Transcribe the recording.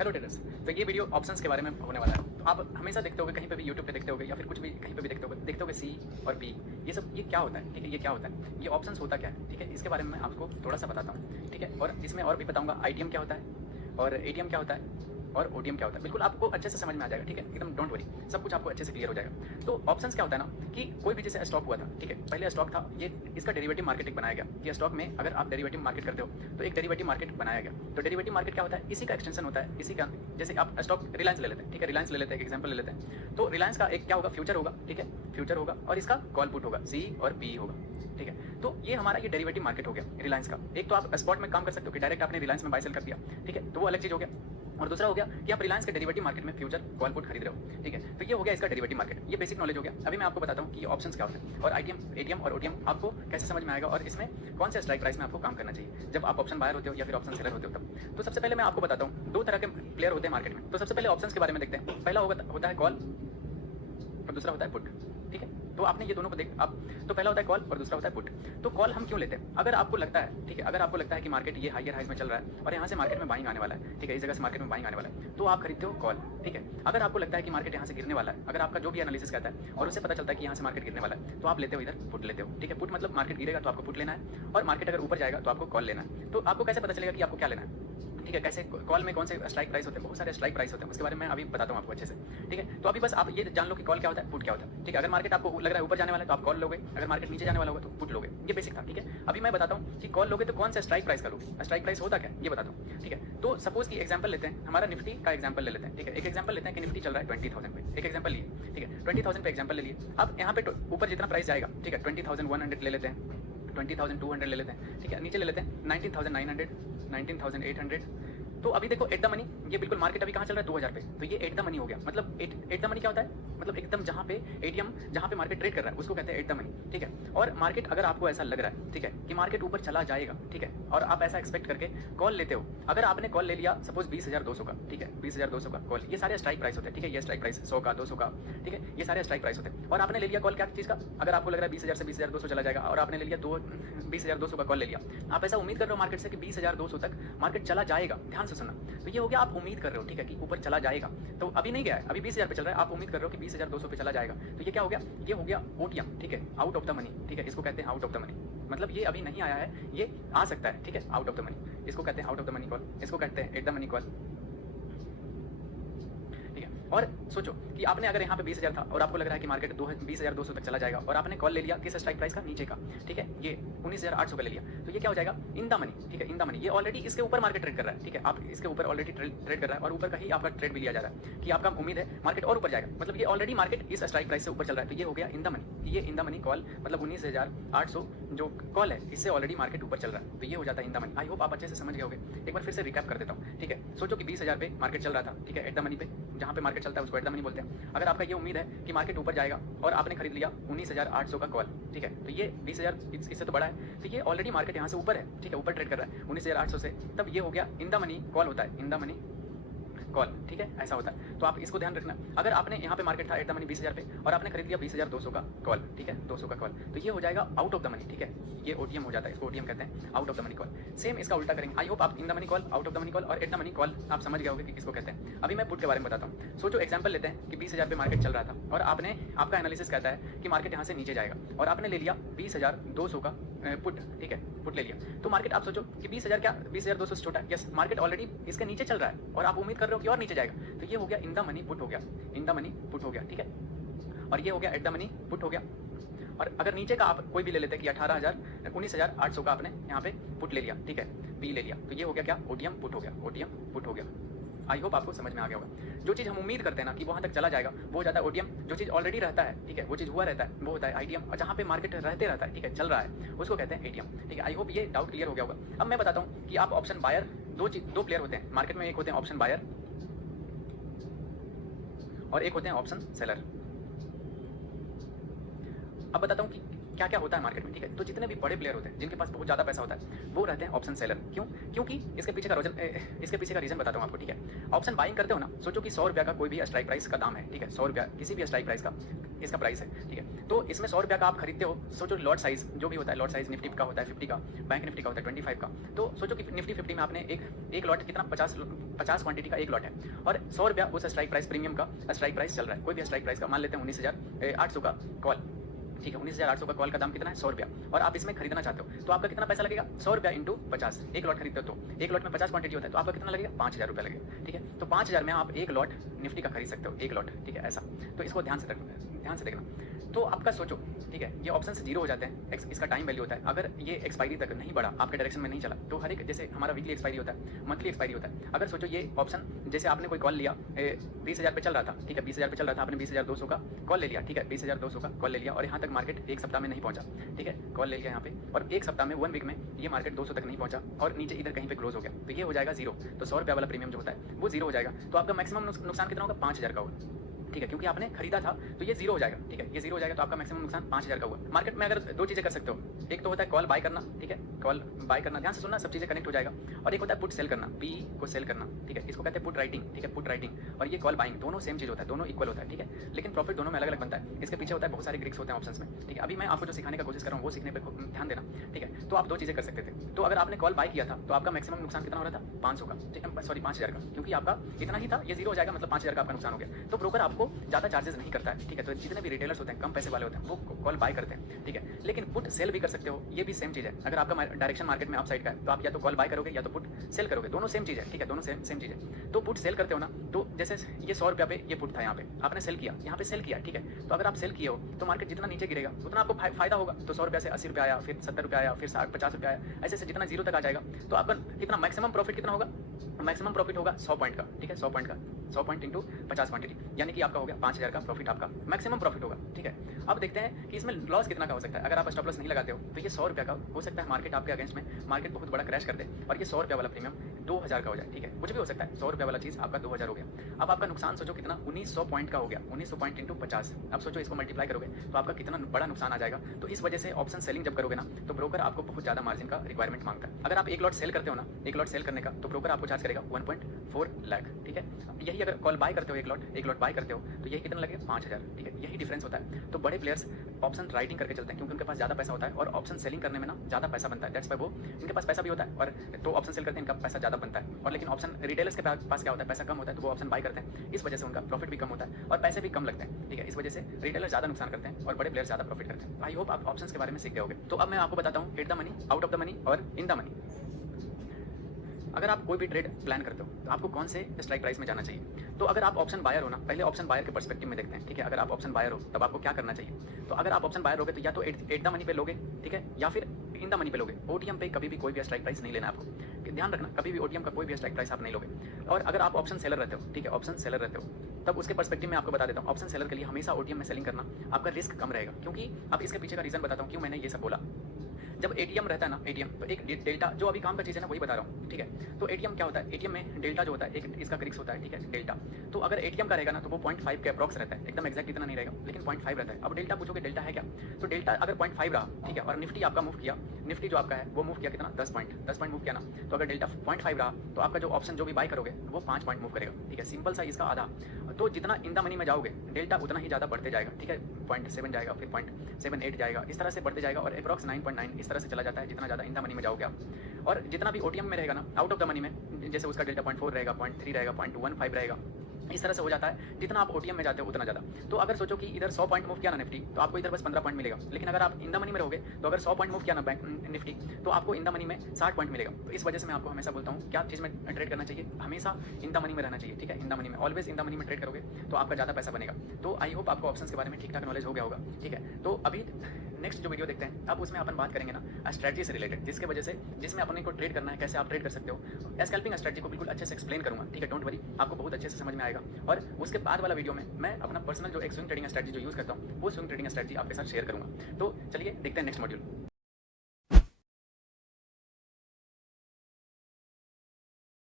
Hello traders. तो ये video options के बारे में होने वाला है। तो आप हमेशा देखते होगे, कहीं पे भी यूट्यूब पे देखते होगे या फिर कुछ भी कहीं पे भी देखते होगे सी और बी, ये सब ये क्या होता है, ठीक है, ये क्या होता है, ये ऑप्शंस होता क्या है, ठीक है, इसके बारे में मैं आपको थोड़ा सा बताता हूँ, ठीक है। और इसमें और भी बताऊँगा आईटीएम क्या होता है और एटीएम क्या होता है और ओटीएम क्या होता है, बिल्कुल आपको अच्छे से समझ में आ जाएगा, ठीक है, एकदम डोंट वरी, सब कुछ आपको अच्छे से क्लियर हो जाएगा। तो ऑप्शंस क्या होता है ना कि कोई भी जैसे स्टॉक हुआ था, ठीक है, पहले स्टॉक था, ये इसका डेरिवेटिव मार्केट बनाया गया कि स्टॉक में अगर आप डेरिवेटिव मार्केट करते हो तो एक डेरिवेटिव मार्केट बनाया गया। तो डेरिवेटिव मार्केट क्या होता है, इसी का एक्सटेंशन होता है, इसी का, जैसे आप स्टॉक रिलायंस ले लेते हैं, ठीक है, रिलायंस ले लेते हैं, एक एग्जाम्पल ले लेते हैं। तो रिलायंस का एक क्या होगा, फ्यूचर होगा, ठीक है, फ्यूचर होगा और इसका कॉल पुट होगा, सी और बी होगा, ठीक है। तो ये हमारा ये डेरिवेटिव मार्केट हो गया रिलायंस का। एक तो आप स्पॉट में काम कर सकते हो कि डायरेक्ट आपने रिलायंस में बाय सेल कर दिया, ठीक है, तो वो अलग चीज हो गया। और दूसरा हो गया कि आप रिलायंस के डेरिवेटिव मार्केट में फ्यूचर कॉल पुट खरीद रहे हो, ठीक है। तो ये हो गया इसका डेरिवेटिव मार्केट, ये बेसिक नॉलेज हो गया। अभी मैं आपको बताता हूँ कि ऑप्शंस क्या होते हैं और आईटीएम, एटीएम और ओटीएम आपको कैसे समझ में आएगा और इसमें कौन से स्ट्राइक प्राइस में आपको काम करना चाहिए जब आप ऑप्शन बायर होते हो या फिर ऑप्शन सेलर होते हो तब। तो सबसे पहले मैं आपको बताता हूँ, दो तरह के प्लेयर होते हैं मार्केट में। तो सबसे पहले ऑप्शंस के बारे में देखते हैं। पहला होता है कॉल और दूसरा होता है पुट, ठीक है। तो आपने ये दोनों को आप तो पहला होता है कॉल और दूसरा होता है पुट। तो कॉल हम क्यों लेते हैं, अगर आपको लगता है, ठीक है, अगर आपको लगता है कि मार्केट ये हायर हाइज में चल रहा है और यहाँ से मार्केट में बाइंग आने वाला है, ठीक है, इस जगह से मार्केट में बाइंग आने वाला है, तो आप खरीदते हो कॉल, ठीक है। अगर आपको लगता है कि मार्केट यहाँ से गिरने वाला है, अगर आपका जो भी एनालिसिस कहता है और उससे पता चलता है कि यहाँ से मार्केट गिरने वाला है, तो आप लेते हो इधर पुट लेते हो, ठीक है। पुट मतलब मार्केट गिरेगा तो आपको पुट लेना है और मार्केट अगर ऊपर जाएगा तो आपको कॉल लेना है। तो आपको कैसे पता चलेगा कि आपको क्या लेना है, ठीक है, कैसे कॉल में कौन से स्ट्राइक प्राइस होते हैं, बहुत सारे स्ट्राइक प्राइस होते हैं, उसके बारे में अभी बताता हूँ आपको अच्छे से, ठीक है। तो अभी बस आप ये जान लो कि कॉल क्या होता है, पुट क्या होता है, ठीक है। अगर मार्केट आपको लग रहा है ऊपर जाने वाला है तो आप कॉल लोगे, अगर मार्केट नीचे जाने वाला होगा तो पुट लोगे, ये बेसिक था, ठीक है। अभी मैं बताता हूँ कि कॉल लोगे तो कौन सा स्ट्राइक प्राइस का लोगे, स्ट्राइक प्राइस होता क्या ये बताता हूँ, ठीक है। तो सपोज की एग्जाम्पल लेते हैं, हमारा निफ्टी का एग्जाम्पल ले लेते हैं, ठीक है। एक एग्जाम्पल लेते हैं कि निफ्टी चल रहा है 20,000 पे, एक एग्जाम्पल लिए, ठीक है, 20,000 पे एग्जाम्पल ले लिए। अब यहाँ पे ऊपर जितना प्राइस जाएगा, ठीक है, 20,100 ले लेते हैं, 20,200 ले लेते हैं, ठीक है, नीचे ले लेते हैं 19,900, 19,800। तो अभी देखो एट द मनी, ये बिल्कुल मार्केट अभी कहाँ चल रहा है 2,000 पे, तो ये एट द मनी हो गया। मतलब एट द मनी क्या होता है, मतलब एकदम जहाँ पे एटीएम, जहाँ पे मार्केट ट्रेड कर रहा है उसको कहते हैं एट द मनी, ठीक है। और मार्केट अगर आपको ऐसा लग रहा है, ठीक है, कि मार्केट ऊपर चला जाएगा, ठीक है, और आप ऐसा एक्सपेक्ट करके कॉल लेते हो, अगर आपने कॉल ले लिया सपोज 20,200 का, ठीक है, 20,200 का कॉल, ये सारे स्ट्राइक प्राइस होते हैं, ठीक है, ये स्ट्राइक प्राइस 100 का, 200 का, ठीक है, ये सारे स्ट्राइक प्राइस होते हैं। और आपने ले लिया कॉल क्या चीज़ का, अगर आपको लग रहा है 20,000 से 20,200 चला जाएगा और आपने ले लिया 20,200 का कॉल ले लिया, आप ऐसा उम्मीद कर रहे हो मार्केट से कि 20,200 तक मार्केट चला जाएगा, ध्यान से सुनना। तो ये हो गया आप उम्मीद कर रहे हो, ठीक है, कि ऊपर चला जाएगा, तो अभी नहीं गया है, अभी 20,000 पे चल रहा है, आप उम्मीद कर रहे हो कि 20,200 पे चला जाएगा, तो ये क्या हो गया, ये हो गया ओटीएम, ठीक है, आउट ऑफ द मनी, ठीक है, इसको कहते हैं आउट ऑफ द मनी। मतलब ये अभी नहीं आया है, ये आ सकता है, ठीक है, आउट ऑफ द मनी, इसको कहते हैं out of the money call, इसको कहते हैं एट द मनी कॉल, ठीक है। और सोचो कि आपने अगर यहाँ पे 20,000 था और आपको लग रहा है कि मार्केट 20,200 तक चला जाएगा और आपने कॉल ले लिया किस स्ट्राइक प्राइस का, नीचे का, ठीक है, ये 19,800 का ले लिया, तो ये क्या हो जाएगा, इन द मनी, ठीक है, इन द मनी। ये ऑलरेडी इसके ऊपर मार्केट ट्रेड कर रहा है, ठीक है, आप इसके ऊपर ऑलरेडी ट्रेड कर रहा है और ऊपर का ही आपका ट्रेड भी लिया जा रहा है कि आपका उम्मीद है मार्केट और ऊपर जाएगा, मतलब ये ऑलरेडी मार्केट इस स्ट्राइक प्राइस से ऊपर चल रहा है, तो ये हो गया इन द मनी। ये इन द मनी कॉल मतलब 19,800 जो कॉल है इससे ऑलरेडी मार्केट ऊपर चल रहा है, तो ये हो जाता है in the money. I hope आप अच्छे से समझ गए होंगे। एक बार फिर से रिकैप कर देता हूँ, ठीक है। सोचो कि 20,000 पे मार्केट चल रहा था, ठीक है, एट द मनी पे, जहाँ पे मार्केट चलता है उसको एट द मनी बोलते हैं। अगर आपका ये उम्मीद है कि मार्केट ऊपर जाएगा और आपने खरीद लिया 19,800 का कॉल, ठीक है, तो ये 20,000 इससे तो बड़ा है, तो ये ऑलरेडी मार्केट यहाँ से ऊपर है, ठीक है, ऊपर ट्रेड कर रहा है 19,800 से, तब ये हो गया इन द मनी कॉल होता है, इन द मनी कॉल, ठीक है, ऐसा होता है। तो आप इसको ध्यान रखना। अगर आपने यहाँ पे मार्केट था एट द मनी 20,000 पे और आपने खरीद लिया 20,200 का कॉल, ठीक है, 200 का कॉल, तो ये हो जाएगा आउट ऑफ द मनी, ठीक है, ये ओटीएम हो जाता है, इसको ओटीएम कहते हैं, out of the money call. Same इसका उल्टा करेंगे। आई होप आप in the money call, out of the money call और एट द मनी कॉल आप समझ गए होंगे कि किसको कहते हैं। अभी मैं पुट के बारे में बताता हूँ। सोचो एग्जाम्पल लेते हैं कि 20,000 पे मार्केट चल रहा था और आपका एनालिसिस कहता है कि मार्केट यहाँ से नीचे जाएगा और आपने ले लिया 20,200 का पुट, ठीक है, पुट ले लिया। तो मार्केट आप सोचो कि 20,000 क्या 20,200 से छोटा है, यस, मार्केट ऑलरेडी इसके नीचे चल रहा है और आप उम्मीद कर रहे हो कि और नीचे जाएगा, तो ये हो गया इन द मनी पुट हो गया, इन द मनी पुट हो गया, ठीक है। और ये हो गया एट द मनी पुट हो गया। और अगर नीचे का आप कोई भी ले लेते हैं कि 19,800 का आपने यहाँ पे पुट ले लिया, ठीक है, पी ले लिया, तो ये हो गया क्या, ओटीएम पुट हो गया, ओटीएम पुट हो गया। आई होप आपको समझ में आ गया होगा। जो चीज़ हम उम्मीद करते हैं ना कि वहाँ तक चला जाएगा वो हो जाता है ओटीएम, जो चीज़ ऑलरेडी रहता है, ठीक है, वो चीज़ हुआ रहता है वो होता है आईटीएम, और जहाँ पे मार्केट रहते रहता है, ठीक है, चल रहा है, उसको कहते हैं एटीएम, ठीक है। आई होप ये डाउट क्लियर हो गया होगा। अब मैं बताता हूँ कि आप ऑप्शन बायर, दो प्लेयर होते हैं मार्केट में, एक होते हैं ऑप्शन बायर और एक होते हैं ऑप्शन सेलर। अब बताता हूँ कि क्या क्या होता है मार्केट में, ठीक है। तो जितने भी बड़े प्लेयर होते हैं जिनके पास बहुत ज़्यादा पैसा होता है वो रहते हैं ऑप्शन सेलर। क्यों? क्योंकि इसके पीछे का रीज़न बताता हूँ आपको, ठीक है। ऑप्शन बाइंग करते हो ना, सोचो कि 100 रुपये का कोई भी स्ट्राइक प्राइस का दाम है, ठीक है। 100 रुपया किसी भी स्ट्राइक प्राइस का इसका प्राइस है, ठीक है। तो इसमें 100 रुपया का आप खरीदते हो। सोचो लॉट साइज जो भी होता है, लॉट साइज निफ्टी का होता है 50 का, बैंक निफ्टी का होता है 25 का। तो सोचो कि निफ्टी 50 में आपने एक लॉट कितना 50 क्वांटिटी का एक लॉट है, और 100 रुपया उस स्ट्राइक प्राइस प्रीमियम का स्ट्राइक प्राइस चल रहा है। कोई भी स्ट्राइक प्राइस का मान लेते हैं 19,800 का कॉल, ठीक है। 19,800 का कॉल का दाम कितना है? 100 रुपया। और आप इसमें खरीदना चाहते हो तो आपका कितना पैसा लगेगा? 100 रुपया इंटू 50। एक लॉट खरीदते हो तो एक लॉट में 50 क्वांटिटी होता है, तो आपका कितना लगेगा? 5,000 रुपया लगेगा, ठीक है। तो 5,000 में आप एक लॉट निफ्टी का खरीद सकते हो, एक लॉट, ठीक है। ऐसा तो इसको ध्यान से देखना। तो आपका सोचो, ठीक है, ये ऑप्शन से जीरो हो जाते हैं, इसका टाइम वैल्यू होता है। अगर ये एक्सपायरी तक नहीं बढ़ा, आपके डायरेक्शन में नहीं चला, तो हर एक, जैसे हमारा वीकली एक्सपायरी होता है, मंथली एक्सपायरी होता है। अगर सोचो ये ऑप्शन, जैसे आपने कोई कॉल लिया 20,000 पे चल रहा था, ठीक है, 20,000 पे चल रहा था, आपने 20,200 का कॉल ले लिया, ठीक है, 20,200 का कॉल ले लिया, और यहाँ तक मार्केट एक सप्ताह में नहीं पहुंचा, ठीक है, कॉल ले लिया यहाँ पे, और एक सप्ताह में 1 वीक में ये मार्केट 200 तक नहीं पहुंचा और नीचे इधर कहीं पे क्लोज हो गया, तो ये हो जाएगा जीरो। तो 100 रुपया वाला प्रीमियम जो होता है वो जीरो हो जाएगा। तो आपका मैक्सिमम नुकसान कितना होगा? 5,000 का होगा, ठीक है, क्योंकि आपने खरीदा था तो ये जीरो हो जाएगा, ठीक है, ये जीरो हो जाएगा। तो आपका मैक्सिमम नुकसान 5,000 का हुआ। मार्केट में अगर दो चीज़ें कर सकते हो, एक तो होता है कॉल बाय करना, ठीक है, कॉल बाय करना, ध्यान से सुनना, सब चीज़ें कनेक्ट हो जाएगा, और एक होता है पुट सेल करना, पी को सेल करना, ठीक है, इसको कहते हैं पुट राइटिंग, ठीक है, पुट राइटिंग, और ये कॉल बाइंग, दोनों सेम चीज़ होता है, दोनों इक्वल होता है, ठीक है, लेकिन प्रॉफिट दोनों में अलग अलग बनता है। इसके पीछे होता है बहुत सारे ट्रिक्स होते हैं ऑप्शंस में, ठीक है। अभी मैं आपको जो सिखाने का कोशिश कर रहा हूँ वो सीखने पर ध्यान देना, ठीक है। तो आप दो चीज़ें कर सकते थे। तो अगर आपने कॉल बाय किया था तो आपका मैक्सिमम नुकसान कितना हो रहा था? 500 का, ठीक है, सॉरी 5,000 का, क्योंकि आपका इतना ही था, ये जीरो हो जाएगा, मतलब 5,000 का आपका नुकसान हो गया। तो ब्रोकर आपको ज़्यादा चार्जेस नहीं करता है, ठीक है। तो जितने भी रिटेलर्स होते हैं, कम पैसे वाले होते हैं, वो कॉल बाय करते हैं, ठीक है। लेकिन पुट सेल भी कर सकते हो, ये भी सेम चीज़ है। अगर आपका डायरेक्शन मार्केट में अप साइड का है तो आप या तो कॉल बाय करोगे या तो पुट सेल करोगे, दोनों सेम चीज़ है, ठीक है, दोनों सेम चीज़ है। तो पुट सेल करते हो ना, तो जैसे ये 100 रुपया पे ये पुट था, यहाँ पे आपने सेल किया, यहाँ पे सेल किया, ठीक है। तो अगर आप सेल किए हो तो मार्केट जितना नीचे गिरेगा उतना आपको फायदा होगा। तो 100 रुपया से 80 रुपया आया, फिर 70 रुपया आया, फिर 50 रुपया आया, ऐसे से जितना जीरो तक आ जाएगा तो आपका कितना मैक्सिमम प्रॉफिट कितना होगा? मैक्सिमम प्रॉफिट होगा 100 पॉइंट का, ठीक है, 100 पॉइंट का, 100 पॉइंट इंटू 50 क्वांटिटी, यानी कि आपका हो गया 5,000 का प्रॉफिट, आपका मैक्सिमम प्रॉफिट होगा, ठीक है। अब देखते हैं कि इसमें लॉस कितना का हो सकता है। अगर आप स्टॉप लॉस नहीं लगाते हो तो ये 100 रुपया का हो सकता है, मार्केट आपके अगेंस्ट में, मार्केट बहुत बड़ा क्रैश कर दे और ये 100 रुपया वाला प्रीमियम 2,000 का हो जाए, ठीक है, कुछ भी हो सकता है। 100 रुपया वाला चीज़ आपका 2,000 हो गया। अब आपका नुकसान सोचो कितना? 1900 पॉइंट का हो गया, 1900 पॉइंट इंटू 50। अब सोचो इसको मल्टीप्लाई करोगे तो आपका कितना बड़ा नुकसान आ जाएगा। तो इस वजह से ऑप्शन सेलिंग जब करोगे ना तो ब्रोकर आपको बहुत ज़्यादा मार्जिन का रिक्वायरमेंट मांगता है। अगर आप एक लॉट सेल करते हो ना, एक लॉट सेल करने का, तो ब्रोकर आपको चार्ज करेगा 1.4 लाख, ठीक है। यही अगर कॉल बाय करते हो, एक लॉट बाय करते हो तो यही कितना लगेगा? 5,000, ठीक है, यही डिफरेंस होता है। तो बड़े प्लेयर्स ऑप्शन राइटिंग करके चलते हैं क्योंकि उनके पास ज़्यादा पैसा होता है और ऑप्शन सेलिंग करने में ना ज़्यादा पैसा बनता है। दैट्स वाई वो, इनके पास पैसा भी होता है और तो ऑप्शन सेल करते हैं, इनका पैसा ज़्यादा बनता है। और लेकिन ऑप्शन रिटेलर्स के पास क्या होता है? पैसा कम होता है, तो वो ऑप्शन बाय करते हैं, इस वजह से उनका प्रॉफिट भी कम होता है और पैसे भी कम लगते हैं, ठीक है। इस वजह से रिटेलर ज़्यादा नुकसान करते हैं और बड़े प्लेयर ज़्यादा प्रॉफिट करते हैं। आई होप आप ऑप्शंस के बारे में सीख गए होंगे। तो अब मैं आपको बताता हूँ hit the money, out of the money और इन द मनी। अगर आप कोई भी ट्रेड प्लान करते हो तो आपको कौन से स्ट्राइक प्राइस में जाना चाहिए। तो अगर आप ऑप्शन बायर हो ना, पहले ऑप्शन बायर के पर्सपेक्टिव में देखते हैं, ठीक है। अगर आप ऑप्शन बायर हो तब आपको क्या करना चाहिए। तो अगर आप ऑप्शन बायर होगे तो या तो एट द मनी पे लोगे, ठीक है, या फिर इन द मनी पे लोगे। ओटीएम पे कभी भी कोई भी स्ट्राइक प्राइस नहीं लेना आपको, ध्यान रखना, कभी भी ओटीएम का कोई भी स्ट्राइक प्राइस आप नहीं लोगे। और अगर आप ऑप्शन सेलर रहते हो, ठीक है, ऑप्शन सेलर रहते हो, तब उसके पर्सपेक्टिव में आपको बता देता हूँ, ऑप्शन सेलर के लिए हमेशा ओटीएम में सेलिंग करना आपका रिस्क कम रहेगा। क्योंकि अब इसके पीछे का रीज़न बताता हूँ क्यों मैंने ये सब बोला। जब एटीएम रहता है ना, एटीएम तो एक डेल्टा, जो अभी काम का चीज़ है ना वही बता रहा हूँ, ठीक है। तो एटीएम क्या होता है? एटीएम में डेल्टा जो होता है, एक इसका क्रिक्स होता है, ठीक है, डेल्टा। तो अगर एटीएम का रहेगा ना तो वो 0.5 के अप्रॉक्स रहता है, एकदम एक्जैक्ट इतना नहीं रहेगा, लेकिन 0.5 रहता है। अब डेल्टा पूछोगे डेल्टा है क्या? तो डेल्टा अगर 0.5 रहा, ठीक है, और निफ्टी आपका मूव किया, निफ्टी जो आपका है वो मूव किया कितना? 10 पॉइंट मूव किया ना, तो अगर डेल्टा 0.5 रहा तो आपका जो ऑप्शन जो भी बाय करोगे वो 5 पॉइंट मूव करेगा, ठीक है, सिंपल सा इसका आधा। तो जितना इन द मनी में जाओगे डेल्टा उतना ही ज़्यादा बढ़ते जाएगा, ठीक है, 0.7 जाएगा, फिर 0.78 जाएगा, इस तरह से बढ़ते जाएगा और अप्रॉक्स 9.9 इस तरह से चला जाता है जितना ज़्यादा इन द मनी में जाओगे आप। और जितना भी ओटीएम में रहेगा ना, आउट ऑफ द मनी में, जैसे उसका डेल्टा 0.4 रहेगा, 0.3 रहेगा, 0.15 रहेगा, इस तरह से हो जाता है। जितना आप ओटीएम में जाते हो उतना ज़्यादा। तो अगर सोचो कि इधर 100 पॉइंट मूव किया ना निफ्टी तो आपको इधर बस 15 पॉइंट मिलेगा, लेकिन अगर आप इन द मनी में रहोगे तो अगर 100 पॉइंट मूव किया ना बैंक निफ्टी तो आपको इन द मनी में 60 पॉइंट मिलेगा। तो इस वजह से मैं आपको हमेशा बोलता हूँ क्या चीज़ में ट्रेड करना चाहिए, हमेशा इन द मनी में रहना चाहिए, ठीक है, इन द मनी में, ऑलवेज इन द मनी में ट्रेड करोगे तो आपका ज़्यादा पैसा बनेगा। तो आई होप आपको ऑप्शंस के बारे में ठीक ठाक नॉलेज हो गया होगा, ठीक है। तो अभी नेक्स्ट जो वीडियो देखते हैं अब उसमें अपन बात करेंगे ना स्ट्रैटेजी से रिलेटेड, जिसके वजह से जिसमें अपने को ट्रेड करना है, कैसे आप ट्रेड कर सकते हो। स्कैल्पिंग स्ट्रैटेजी को बिल्कुल अच्छे से एक्सप्लेन करूँगा, ठीक है, डोंट वरी, आपको बहुत अच्छे से समझ में आएगा। और उसके बाद वाला वीडियो में मैं अपना पर्सनल जो एक स्विंग ट्रेडिंग स्ट्रैटेजी जो यूज़ करता हूँ वो स्विंग ट्रेडिंग स्ट्रैटेजी आपके साथ शेयर करूँगा। तो चलिए देखते हैं नेक्स्ट मॉड्यूल।